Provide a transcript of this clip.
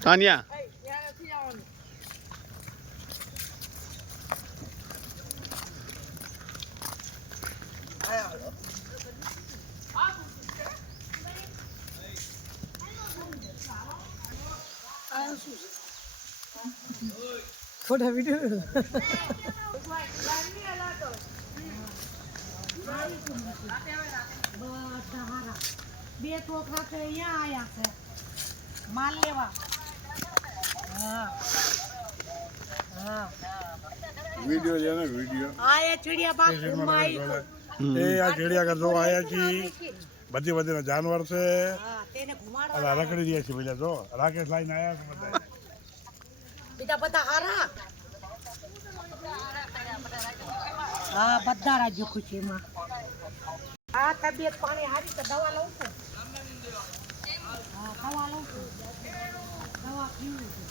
તાનિયા ફોટા વિડીયો બે છોકરા તો અહીંયા આયા છે માલ લેવા वीडियो लेना वीडियो આયા ચીડિયા બાગ ઘુમાઈ એ આ ચીડિયા ઘર જો આયા છી બધી બધીના જાનવર છે હા તેને ઘુમાડો અને રખડી રહ્યા છે પેલા જો રાકેશ લાઈન આયા છે બધા બીજા બધા હારા હા બધા રાજ્યો ખુશીમાં હા તબિયત પાણી હારી તો દવા લઉં છું હા દવા લઉં છું દવા પીવું છું